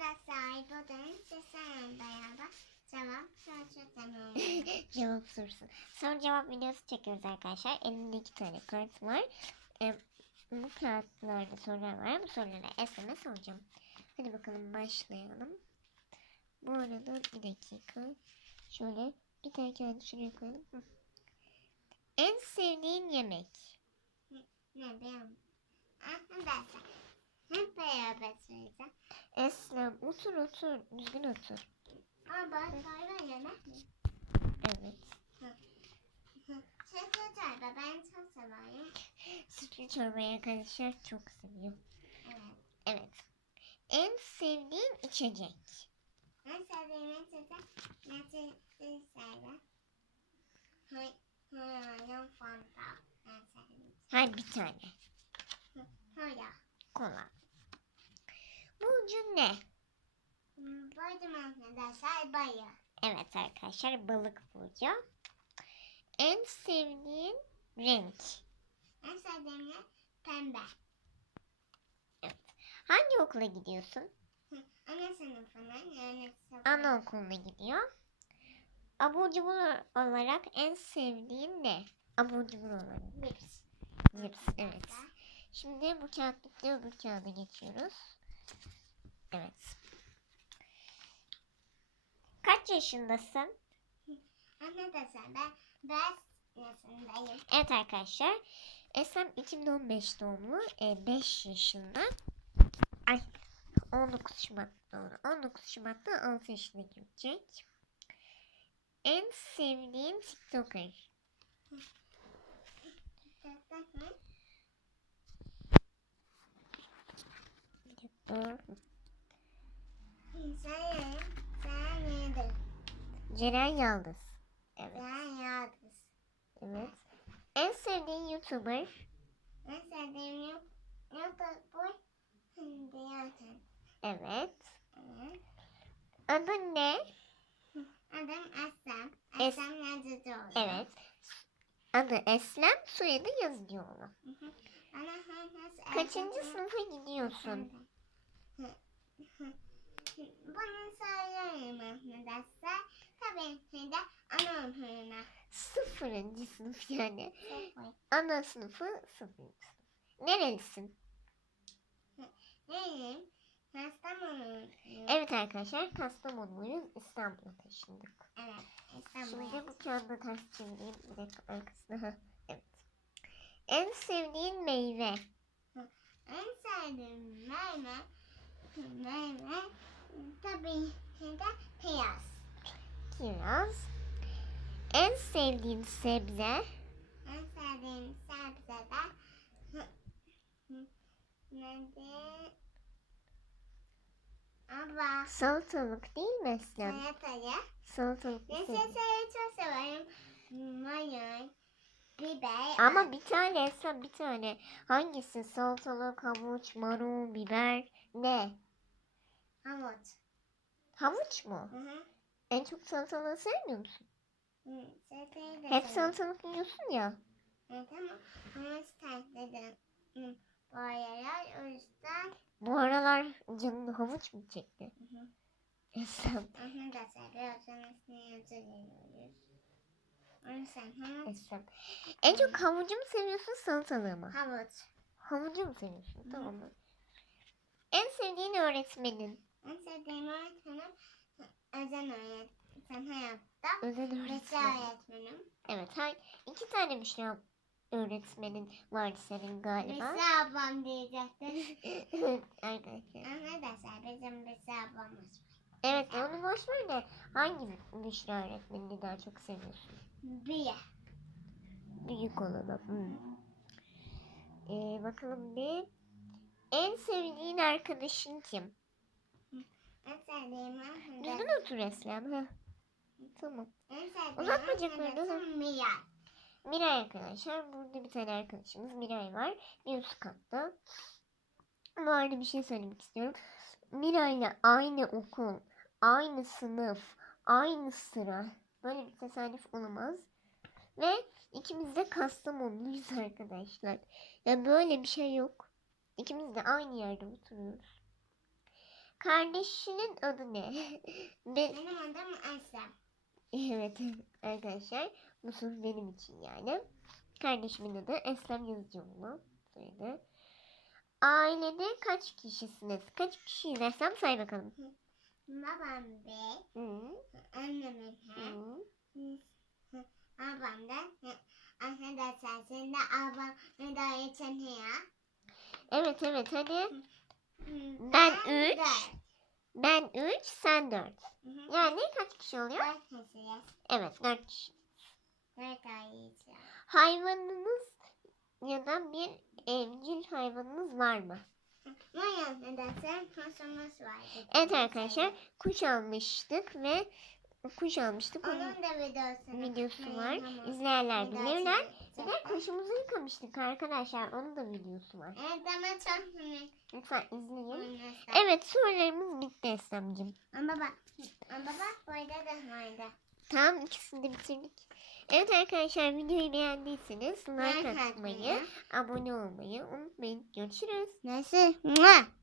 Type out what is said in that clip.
arkadaşlar bugün sizlerle beraber cevap sorusu cevap sorusu. Soru cevap videosu çekiyoruz arkadaşlar. Elimde iki tane kart var. Ee, bu kağıtlarda sorular var. Bu sorulara SMS soracağım. Hadi bakalım başlayalım. Bu arada bir dakika. Şöyle bir tane kağıdı şuraya koyalım. Hı. En sevdiğin yemek. ne bileyim. Arkadaşlar hep beraber söyleyeceğim. Eslem otur otur. Düzgün otur. Ama sonra yemek mi? Evet. Sütlü çorba ben çok severim. Sütlü çorbayı arkadaşlar çok seviyor. Evet. Evet. En sevdiğin içecek. En sevdiğim içecek nasıl söyle. Hay, hayır, fanta. Hayır bir tane. Hayır. Kola. Ne? Buyurun arkadaşlar bayı. Evet arkadaşlar balık burcu. En sevdiğin renk. En sevdiğim yer pembe. Hangi okula gidiyorsun? Ana sınıfına yani. Anaokuluna gidiyor. Abur cubur olarak en sevdiğin ne? Abur cubur olarak. Lips. Cips evet. Şimdi bu kağıt bitti öbür kağıda geçiyoruz. Evet. Kaç yaşındasın? Arkadaşlar ben ben yaşındayım. Evet arkadaşlar. Esem 2015 doğumlu. 5 yaşında. Ay 19 Şubat doğru. 19 Şubat'ta 6 yaşına girecek. En sevdiğin TikToker. Dur. Sen sen yedin. Ceren Yaldız. Evet. Sen yadın. Evet. En sevdiğin YouTuber. En sevdiğim bu. Şimdi yakın. Evet. Evet. Adı ne? Adım Aslan. Es- Aslan Yazıcıoğlu. Evet. Adı Eslem, soyadı Yazıcıoğlu. Hı hı. Bana Kaçıncı sınıfa gidiyorsun? Bunu söyleyeyim arkadaşlar. Tabii ki de anaokuluna. Sıfırıncı sınıf yani. Sıfır. Ana sınıfı sıfırıncı sınıf. Nerelisin? Neyim? Kastamonu. Evet arkadaşlar Kastamonuluyuz. İstanbul'a taşındık. Evet. İstanbul. Şimdi bu kağıdı ters çevireyim. Bir dakika arkasına. Evet. En sevdiğin meyve. En sevdiğim meyve, meyve tabii ki de. Kiraz. En sevdiğin sebze. En sevdiğim sebze de nedir? Ama Salatalık değil mi Eslem? Salatalık sebze. Reçeteyi çok severim. Mayonez, biber. Ama bir tane Eslem bir tane. Hangisi? Salatalık, havuç, marul, biber. Ne? Havuç. Havuç mu? Hı hı. En çok salatalığı sevmiyor musun? Hı, Hep severim. salatalık yiyorsun ya. Evet ama havuç tatlıdır. Hı, Bu aralar o yüzden Bu aralar canın havuç mu çekti? Hı hı. O yüzden havuç. Eslem. En çok havucu mu seviyorsun salatalığı mı? Havuç. Havucu mu seviyorsun? Tamam? En sevdiğin öğretmenin. En sevdiğim öğretmenim özel öğretmen hayatta. Özel öğretmen. öğretmenim. Evet. Hay, iki tane Büşra öğretmenin vardı senin galiba. Büşra ablam diyecektim. Arkadaşlar. Arkadaşlar bizim Büşra ablamız var. Evet onu boş ver de hangi Büşra öğretmenini daha çok seviyorsun? Bir. Büyük olanı. Hmm. Ee, bakalım bir. En sevdiğin arkadaşın kim? Düzgün otur Eslem. Heh. Tamam. En sevdiğim Uzat bacaklarını. arkadaşım Mia. Miray arkadaşlar. Burada bir tane arkadaşımız Miray var. Bir üst katta. Bu arada bir şey söylemek istiyorum. Miray'la aynı okul, aynı sınıf, aynı sıra. Böyle bir tesadüf olamaz. Ve ikimiz de Kastamonluyuz arkadaşlar. Ya böyle bir şey yok. İkimiz de aynı yerde oturuyoruz. Kardeşinin adı ne? Ben, Benim adım Aslan. evet arkadaşlar bu soru benim için yani. Kardeşimin adı Eslem Yazıcıoğlu. Böyle. Ailede kaç kişisiniz? Kaç kişi dersem say bakalım. Babam bir, Hı, annemin he, hı. abam da he. Arkadaşlar şimdi abam ne daha geçen ya. Evet evet hadi. Hmm, Ben üç. dört. Ben 3, sen 4. Hı hı. Yani kaç kişi oluyor? Dört kişiyiz. Evet 4 kişi. Hayvanınız ya da bir evcil hayvanınız var mı? Bu arkadaşlar kuşumuz vardı. Evet arkadaşlar kuş almıştık ve kuş almıştık. Onun Onun da videosunu. videosu var. Videosunu bilirler. Bir de kuşumuzu yıkamıştık arkadaşlar. Onun da videosu var. Evet ama çok. Lütfen izleyin. Evet sorularımız bitti Eslem'cim. Ama bak. Ama bak burada da vardı. Tamam ikisini de bitirdik. Evet arkadaşlar videoyu beğendiyseniz like atmayı. abone olmayı unutmayın. Görüşürüz. Nasıl? Mua.